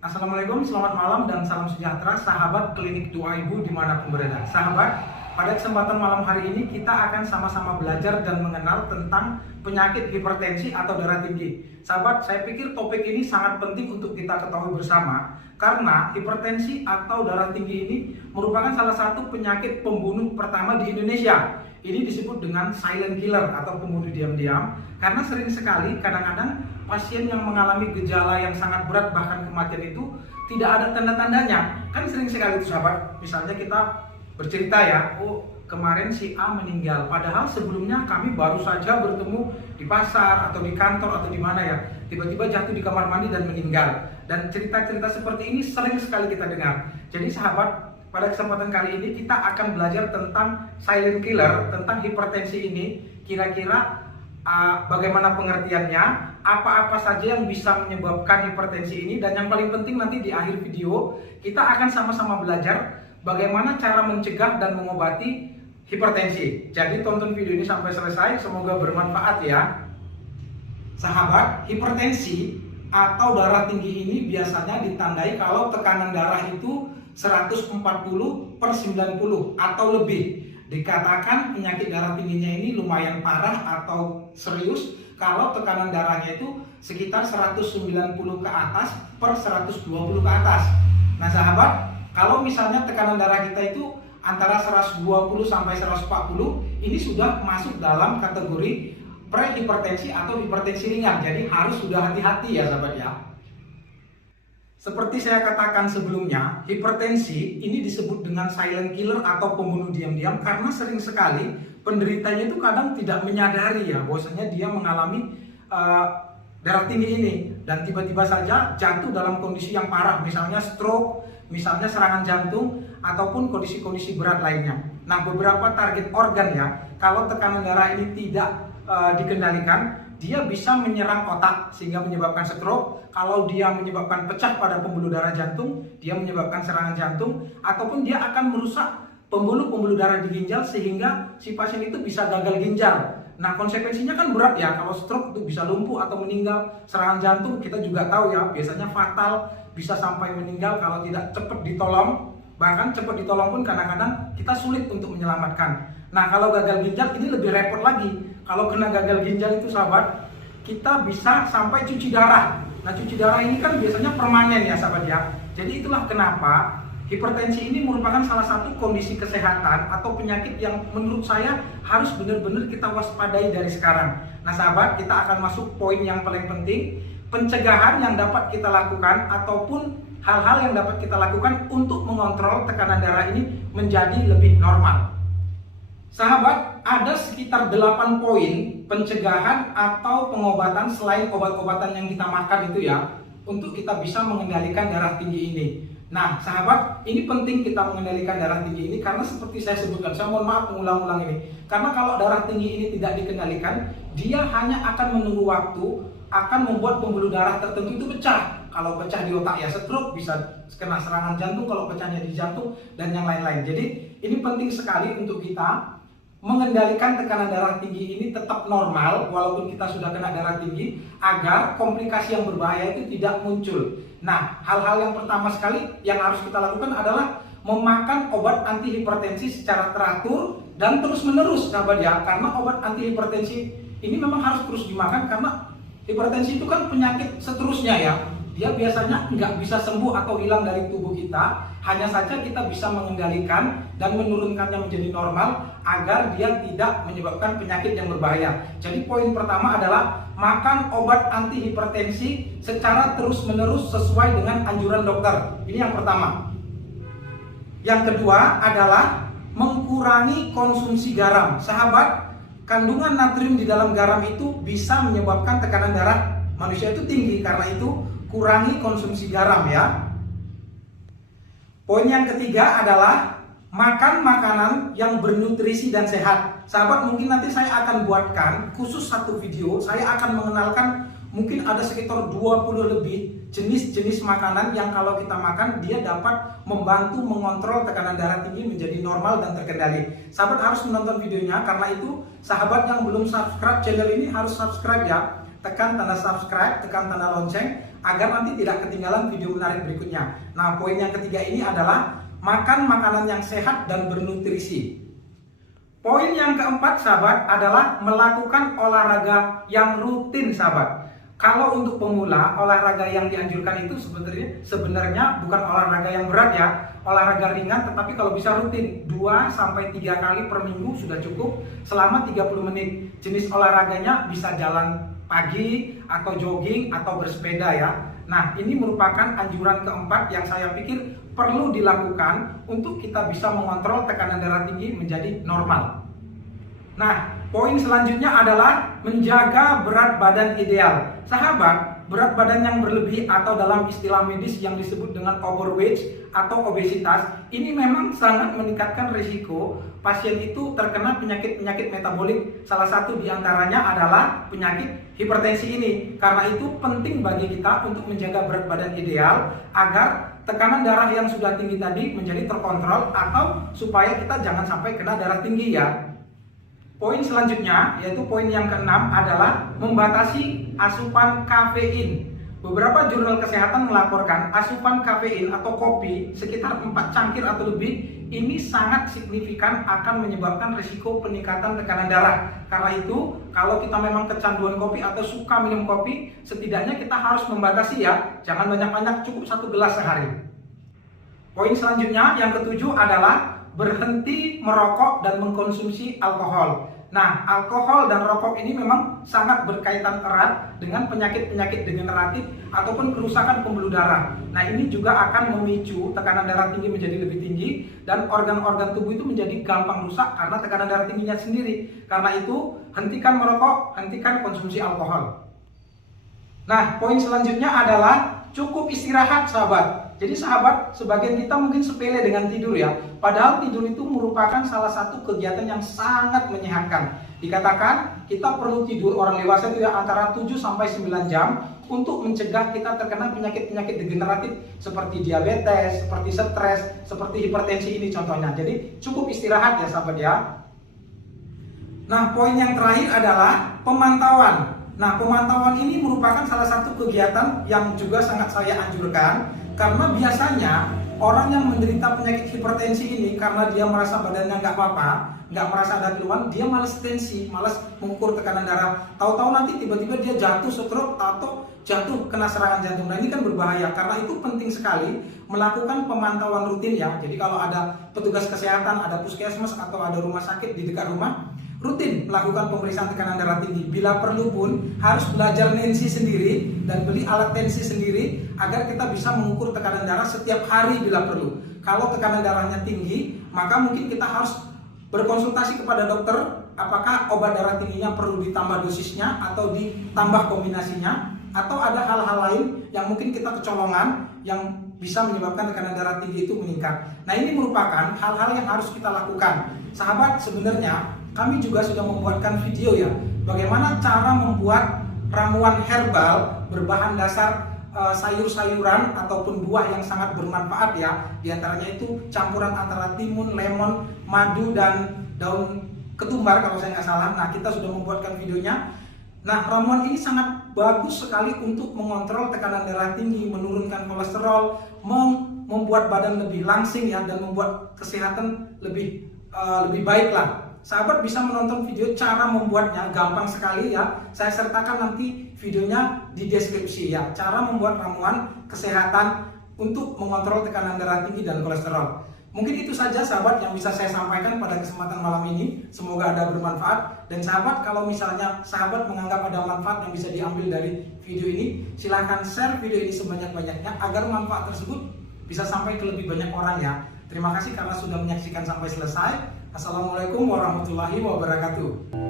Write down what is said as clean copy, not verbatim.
Assalamualaikum, selamat malam dan salam sejahtera sahabat klinik doa ibu dimanapun berada. Sahabat, pada kesempatan malam hari ini kita akan sama-sama belajar dan mengenal tentang penyakit hipertensi atau darah tinggi. Sahabat, saya pikir topik ini sangat penting untuk kita ketahui bersama karena hipertensi atau darah tinggi ini merupakan salah satu penyakit pembunuh pertama di Indonesia. Ini disebut dengan silent killer atau pembunuh diam-diam karena sering sekali kadang-kadang pasien yang mengalami gejala yang sangat berat bahkan kematian itu tidak ada tanda-tandanya. Kan sering sekali itu sahabat, misalnya kita bercerita ya, oh kemarin si A meninggal, padahal sebelumnya kami baru saja bertemu di pasar atau di kantor atau di mana ya, tiba-tiba jatuh di kamar mandi dan meninggal. Dan cerita-cerita seperti ini sering sekali kita dengar. Jadi sahabat, pada kesempatan kali ini kita akan belajar tentang silent killer, tentang hipertensi ini, kira-kira bagaimana pengertiannya, apa-apa saja yang bisa menyebabkan hipertensi ini, dan yang paling penting nanti di akhir video kita akan sama-sama belajar bagaimana cara mencegah dan mengobati hipertensi. Jadi tonton video ini sampai selesai, semoga bermanfaat ya. Sahabat, hipertensi atau darah tinggi ini biasanya ditandai kalau tekanan darah itu 140/90 atau lebih. Dikatakan penyakit darah tingginya ini lumayan parah atau serius kalau tekanan darahnya itu sekitar 190 ke atas per 120 ke atas. Nah sahabat, kalau misalnya tekanan darah kita itu antara 120 sampai 140, ini sudah masuk dalam kategori prehipertensi atau hipertensi ringan. Jadi harus sudah hati-hati ya sahabat ya. Seperti saya katakan sebelumnya, hipertensi ini disebut dengan silent killer atau pembunuh diam-diam karena sering sekali penderitanya itu kadang tidak menyadari ya bahwasanya dia mengalami darah tinggi ini dan tiba-tiba saja jatuh dalam kondisi yang parah, misalnya stroke, misalnya serangan jantung ataupun kondisi-kondisi berat lainnya. Nah, beberapa target organ ya, kalau tekanan darah ini tidak dikendalikan, dia bisa menyerang otak sehingga menyebabkan stroke. Kalau dia menyebabkan pecah pada pembuluh darah jantung, dia menyebabkan serangan jantung, ataupun dia akan merusak pembuluh-pembuluh darah di ginjal sehingga si pasien itu bisa gagal ginjal. Nah, konsekuensinya kan berat ya, kalau stroke itu bisa lumpuh atau meninggal. Serangan jantung kita juga tahu ya, biasanya fatal, bisa sampai meninggal kalau tidak cepat ditolong. Bahkan cepat ditolong pun kadang-kadang kita sulit untuk menyelamatkan. Nah, kalau gagal ginjal ini lebih repot lagi. Kalau kena gagal ginjal itu sahabat, kita bisa sampai cuci darah. Nah, cuci darah ini kan biasanya permanen ya sahabat ya. Jadi itulah kenapa hipertensi ini merupakan salah satu kondisi kesehatan atau penyakit yang menurut saya harus benar-benar kita waspadai dari sekarang. Nah sahabat, kita akan masuk poin yang paling penting, pencegahan yang dapat kita lakukan ataupun hal-hal yang dapat kita lakukan untuk mengontrol tekanan darah ini menjadi lebih normal. Sahabat, ada sekitar 8 poin pencegahan atau pengobatan selain obat-obatan yang kita makan itu ya, untuk kita bisa mengendalikan darah tinggi ini. Nah sahabat, ini penting kita mengendalikan darah tinggi ini karena seperti saya sebutkan, saya mohon maaf mengulang-ulang ini, karena kalau darah tinggi ini tidak dikendalikan, dia hanya akan menunggu waktu, akan membuat pembuluh darah tertentu itu pecah. Kalau pecah di otak ya stroke, bisa kena serangan jantung kalau pecahnya di jantung, dan yang lain-lain. Jadi ini penting sekali untuk kita mengendalikan tekanan darah tinggi ini tetap normal walaupun kita sudah kena darah tinggi, agar komplikasi yang berbahaya itu tidak muncul. Nah, hal-hal yang pertama sekali yang harus kita lakukan adalah memakan obat anti hipertensi secara teratur dan terus-menerus sahabat ya, karena obat anti hipertensi ini memang harus terus dimakan karena hipertensi itu kan penyakit seterusnya ya. Dia biasanya nggak bisa sembuh atau hilang dari tubuh kita, hanya saja kita bisa mengendalikan dan menurunkannya menjadi normal agar dia tidak menyebabkan penyakit yang berbahaya. Jadi poin pertama adalah makan obat anti hipertensi secara terus-menerus sesuai dengan anjuran dokter. Ini yang pertama. Yang kedua adalah mengurangi konsumsi garam. Sahabat, kandungan natrium di dalam garam itu bisa menyebabkan tekanan darah manusia itu tinggi, karena itu kurangi konsumsi garam ya. Poin yang ketiga adalah makan makanan yang bernutrisi dan sehat. Sahabat, mungkin nanti saya akan buatkan khusus satu video, saya akan mengenalkan mungkin ada sekitar 20 lebih jenis-jenis makanan yang kalau kita makan dia dapat membantu mengontrol tekanan darah tinggi menjadi normal dan terkendali. Sahabat harus menonton videonya, karena itu sahabat yang belum subscribe channel ini harus subscribe ya. Tekan tanda subscribe, tekan tanda lonceng agar nanti tidak ketinggalan video menarik berikutnya. Nah, poin yang ketiga ini adalah makan makanan yang sehat dan bernutrisi. Poin yang keempat, sahabat, adalah melakukan olahraga yang rutin, sahabat. Kalau untuk pemula, olahraga yang dianjurkan itu sebenarnya bukan olahraga yang berat ya, olahraga ringan, tetapi kalau bisa rutin 2-3 kali per minggu sudah cukup selama 30 menit. Jenis olahraganya bisa jalan pagi atau jogging atau bersepeda ya. Nah, ini merupakan anjuran keempat yang saya pikir perlu dilakukan untuk kita bisa mengontrol tekanan darah tinggi menjadi normal. Nah, poin selanjutnya adalah menjaga berat badan ideal. Sahabat, berat badan yang berlebih atau dalam istilah medis yang disebut dengan overweight atau obesitas, ini memang sangat meningkatkan risiko pasien itu terkena penyakit-penyakit metabolik. Salah satu diantaranya adalah penyakit hipertensi ini. Karena itu penting bagi kita untuk menjaga berat badan ideal agar tekanan darah yang sudah tinggi tadi menjadi terkontrol atau supaya kita jangan sampai kena darah tinggi ya. Poin selanjutnya, yaitu poin yang keenam, adalah membatasi asupan kafein. Beberapa jurnal kesehatan melaporkan asupan kafein atau kopi sekitar 4 cangkir atau lebih ini sangat signifikan akan menyebabkan risiko peningkatan tekanan darah. Karena itu, kalau kita memang kecanduan kopi atau suka minum kopi, setidaknya kita harus membatasi ya, jangan banyak-banyak, cukup 1 gelas sehari. Poin selanjutnya, yang ketujuh adalah berhenti merokok dan mengkonsumsi alkohol. Nah, alkohol dan rokok ini memang sangat berkaitan erat dengan penyakit-penyakit degeneratif ataupun kerusakan pembuluh darah. Nah, ini juga akan memicu tekanan darah tinggi menjadi lebih tinggi dan organ-organ tubuh itu menjadi gampang rusak karena tekanan darah tingginya sendiri. Karena itu, hentikan merokok, hentikan konsumsi alkohol. Nah, poin selanjutnya adalah cukup istirahat, sahabat. Jadi sahabat, sebagian kita mungkin sepele dengan tidur ya. Padahal tidur itu merupakan salah satu kegiatan yang sangat menyehatkan. Dikatakan kita perlu tidur orang dewasa itu ya antara 7-9 jam untuk mencegah kita terkena penyakit-penyakit degeneratif seperti diabetes, seperti stres, seperti hipertensi ini contohnya. Jadi cukup istirahat ya sahabat ya. Nah, poin yang terakhir adalah pemantauan. Nah, pemantauan ini merupakan salah satu kegiatan yang juga sangat saya anjurkan. Karena biasanya orang yang menderita penyakit hipertensi ini karena dia merasa badannya nggak apa-apa, nggak merasa ada keluhan, dia malas tensi, malas mengukur tekanan darah. Tahu-tahu nanti tiba-tiba dia jatuh stroke atau jatuh kena serangan jantung. Nah, ini kan berbahaya. Karena itu penting sekali melakukan pemantauan rutin ya. Jadi kalau ada petugas kesehatan, ada puskesmas atau ada rumah sakit di dekat rumah, rutin melakukan pemeriksaan tekanan darah tinggi. Bila perlu pun harus belajar tensi sendiri dan beli alat tensi sendiri agar kita bisa mengukur tekanan darah setiap hari bila perlu. Kalau tekanan darahnya tinggi, maka mungkin kita harus berkonsultasi kepada dokter apakah obat darah tingginya perlu ditambah dosisnya atau ditambah kombinasinya, atau ada hal-hal lain yang mungkin kita kecolongan yang bisa menyebabkan tekanan darah tinggi itu meningkat. Nah, ini merupakan hal-hal yang harus kita lakukan. Sahabat, sebenarnya kami juga sudah membuatkan video ya, bagaimana cara membuat ramuan herbal berbahan dasar sayur-sayuran ataupun buah yang sangat bermanfaat ya. Di antaranya itu campuran antara timun, lemon, madu dan daun ketumbar kalau saya nggak salah. Nah, kita sudah membuatkan videonya. Nah, ramuan ini sangat bagus sekali untuk mengontrol tekanan darah tinggi, menurunkan kolesterol, membuat badan lebih langsing ya, dan membuat kesehatan lebih baik lah. Sahabat bisa menonton video cara membuatnya, gampang sekali ya. Saya sertakan nanti videonya di deskripsi ya. Cara membuat ramuan kesehatan untuk mengontrol tekanan darah tinggi dan kolesterol. Mungkin itu saja sahabat yang bisa saya sampaikan pada kesempatan malam ini. Semoga ada bermanfaat. Dan sahabat, kalau misalnya sahabat menganggap ada manfaat yang bisa diambil dari video ini, silahkan share video ini sebanyak-banyaknya agar manfaat tersebut bisa sampai ke lebih banyak orang ya. Terima kasih karena sudah menyaksikan sampai selesai. Assalamualaikum warahmatullahi wabarakatuh.